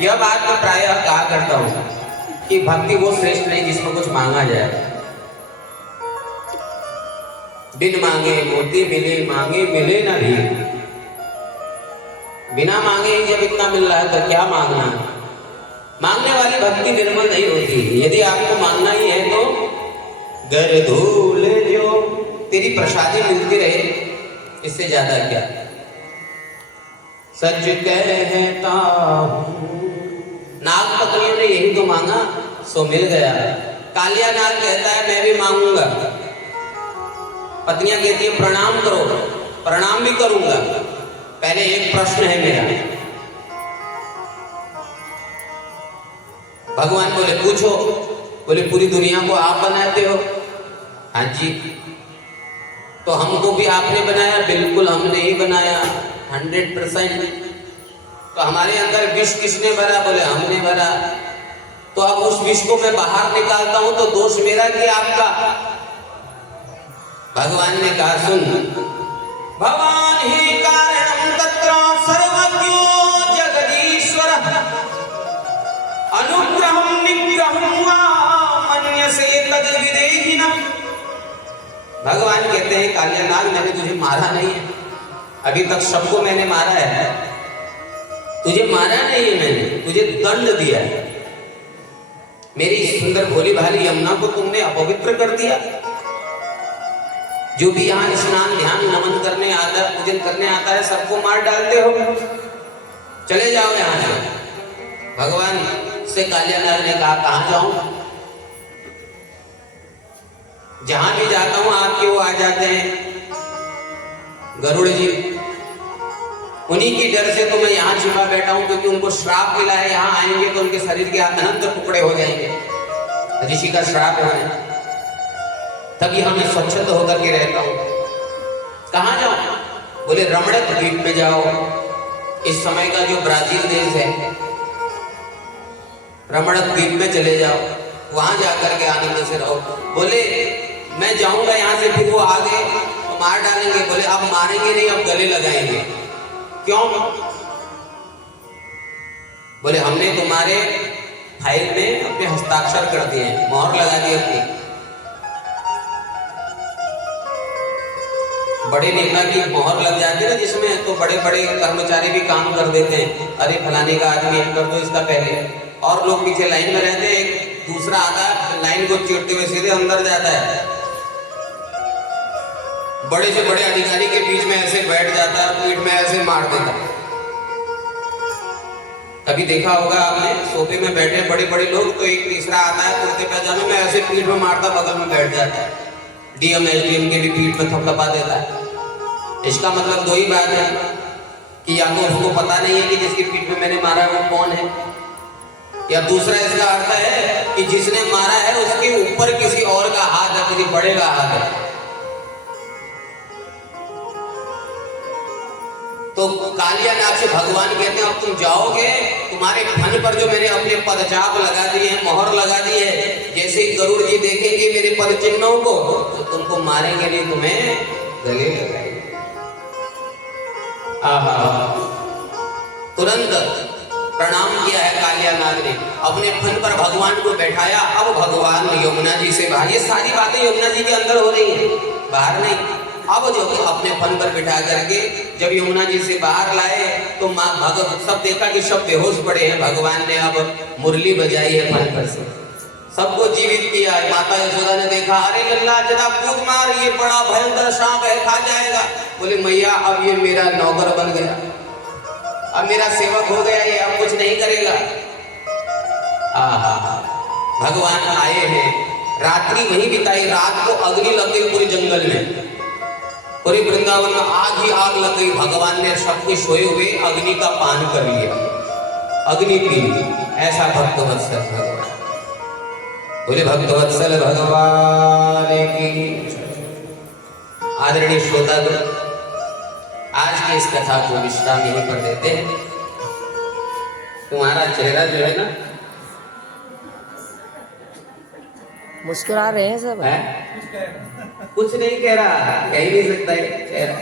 यह बात मैं प्रायः कहा करता हूं कि भक्ति वो श्रेष्ठ नहीं जिसमें कुछ मांगा जाए। बिन मांगे मोती मिले, मांगे मिले ना भी। बिना मांगे ही जब इतना मिल रहा है तो क्या मांगना। मांगने वाली भक्ति निर्मल नहीं होती। यदि आपको मांगना ही है तो गर धूल जो तेरी प्रसादी मिलती रहे, इससे ज्यादा क्या। सच कहता नाग पत्नियों ने यही तो मांगा सो मिल गया। कालिया नाग कहता है मैं भी मांगूंगा। पत्नियां कहती है प्रणाम करो, प्रणाम भी करूंगा। पहले एक प्रश्न है मेरा। भगवान बोले पूछो। बोले पूरी दुनिया को आप बनाते हो? हाँ जी। तो हमको भी आपने बनाया? बिल्कुल हमने ही बनाया, 100%। तो हमारे अंदर विष किसने भरा? बोले हमने भरा। तो अब उस विष को मैं बाहर निकालता हूं तो दोष मेरा कि आपका? भगवान ने कहा सुन, भगवान ही कारणं तत्र सर्वज्ञो जगदीश्वर अनुग्रहं निग्रहं वा मन्यसे तद्विदेहिनम्। भगवान कहते हैं कालिया नाग मैंने तुझे मारा नहीं है, अभी तक सबको मैंने मारा है, तुझे मारा नहीं है मैंने, तुझे दंड दिया है। मेरी सुंदर भोली भाली यमुना को तुमने अपवित्र कर दिया। जो भी यहाँ स्नान ध्यान नमन करने आता है, पूजन करने आता है, सबको मार डालते हो। चले जाओ यहाँ से। भगवान से कालिया नाग ने कहा कहाँ जाऊं? जहां भी जाता हूं आपके वो आ जाते हैं गरुड़ जी। उन्हीं की डर से तो मैं यहाँ छिपा बैठा हूं, क्योंकि उनको श्राप मिला है यहाँ आएंगे तो उनके शरीर के अनंत टुकड़े हो जाएंगे। ऋषि का श्राप है, तभी हम स्वच्छंद होकर के रहता हूं। कहाँ जाऊं? बोले रमणक द्वीप में जाओ। इस समय का जो ब्राजील देश है, रमणक द्वीप में चले जाओ, वहां जाकर के आनंद से रहो। बोले मैं जाऊंगा यहाँ से, फिर वो आगे तो मार डालेंगे। बोले अब मारेंगे नहीं, अब गले लगाएंगे। क्यों? बोले हमने तुम्हारे फाइल में अपने हस्ताक्षर कर दिए हैं, मोहर लगा दी अपनी। बड़े नेता की मोहर लग जाती है ना जिसमें, तो बड़े बड़े कर्मचारी भी काम कर देते हैं। अरे फलाने का आदमी कर दो इसका पहले, और लोग पीछे लाइन में रहते हैं। एक दूसरा आता है लाइन को चीरते हुए सीधे अंदर जाता है, बड़े से बड़े अधिकारी के बीच में ऐसे बैठ जाता है, पीठ में ऐसे मार देता है। कभी देखा होगा आपने, सोफे में बैठे बड़े बड़े लोग, तो एक तीसरा आता है कुर्ते पैजामे में, ऐसे पीठ में मारता, बगल में बैठ जाता है। डीएम एसडीएम के भी पीठ में थपथपा देता है। इसका मतलब दो ही बात है कि या तो उसको पता नहीं है कि जिसकी पीठ में मैंने मारा वो कौन है, या दूसरा इसका अर्थ है कि जिसने मारा है उसके ऊपर किसी और का हाथ है, किसी बड़े का हाथ है। तो कालिया नाग से भगवान कहते हैं अब तुम जाओगे, तुम्हारे फन पर जो मैंने अपने पदचाप लगा दिए हैं, मोहर लगा दी है, जैसे ही गरुड़ जी देखेंगे मेरे पद चिन्हों को तो तुमको मारेंगे नहीं, तुम्हें गले लगाएंगे। तुरंत प्रणाम किया है कालिया नाग ने, अपने फन पर भगवान को बैठाया। अब भगवान यमुना जी से बाहर, ये सारी बातें यमुना जी के अंदर हो रही हैं, बाहर नहीं। अब जो अपने फन पर बिठा करके जब यमुना जी से बाहर लाए तो माँ भगवत सब देखा कि सब बेहोश पड़े हैं। भगवान ने अब मुरली बजाई है फन पर से, सबको जीवित किया है। माता यशोदा ने देखा, अरे लल्ला जरा कूद मार, ये बड़ा भयंकर सांप है, खा जाएगा। बोले मैया अब ये मेरा नौकर बन गया, अब मेरा सेवक हो गया, ये अब कुछ नहीं करेगा। भगवान आए हैं, रात्रि वहीं बिताई। रात को अग्नि लग गई पूरे जंगल में, पूरे वृंदावन में आग ही आग लग गई। भगवान ने सबके सोए हुए अग्नि का पान कर लिया, अग्नि पी ली। ऐसा भक्तवत्सल भगवान, बोले भक्तवत्सल भगवान की। आदरणीय श्रोतागण, आज की इस कथा को विश्राम यहीं पर देते हैं। तुम्हारा चेहरा जो है ना, मुस्कुरा रहे हैं सब है? कुछ नहीं कह रहा, कह ही नहीं सकता है चेहरा।